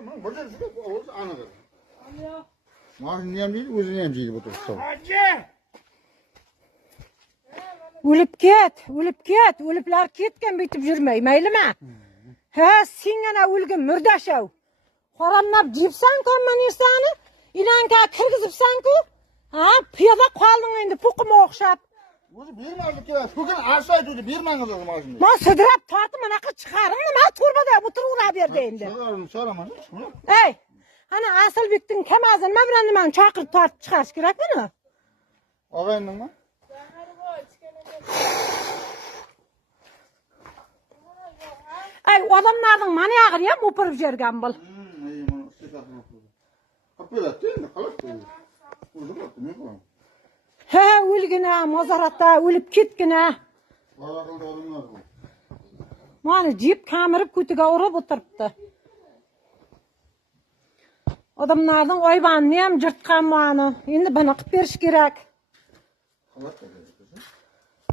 Tamam, burada şurada oğuz anıdır. Maaşını yem değil, özünü yem değil bu tursta. Ölüp ket, ölüpler ketken bitip жүрmey, meylimi? Ha, sen gana ölgün mürdaşav. Xoramlap jipsan komman yersani, ilanka kirgizipsan ku. Ha, piyada qaldың endi puquma oqshab. Özü bermezdik ya, bugün arsaydı öyle bermeniz o maaşını. Ma sidirap tortib anaqa chiqaring nima turbada o'tirura berdi endi. So'ramadim. Ey, ana Asilbekning kamazini nima bilan nimani chaqirib tortib chiqarish kerakmi? Og'ayning mi? Ay, odamlarning mana yag'ir ham o'pirib jergan bil. Ha, o'lgina, mozaratda o'lib ketgina. Mana jip kamirib ko'tiga urib o'tiribdi. Odamlarning oybanini ham jirtgan mana. Endi buni qilib berish kerak.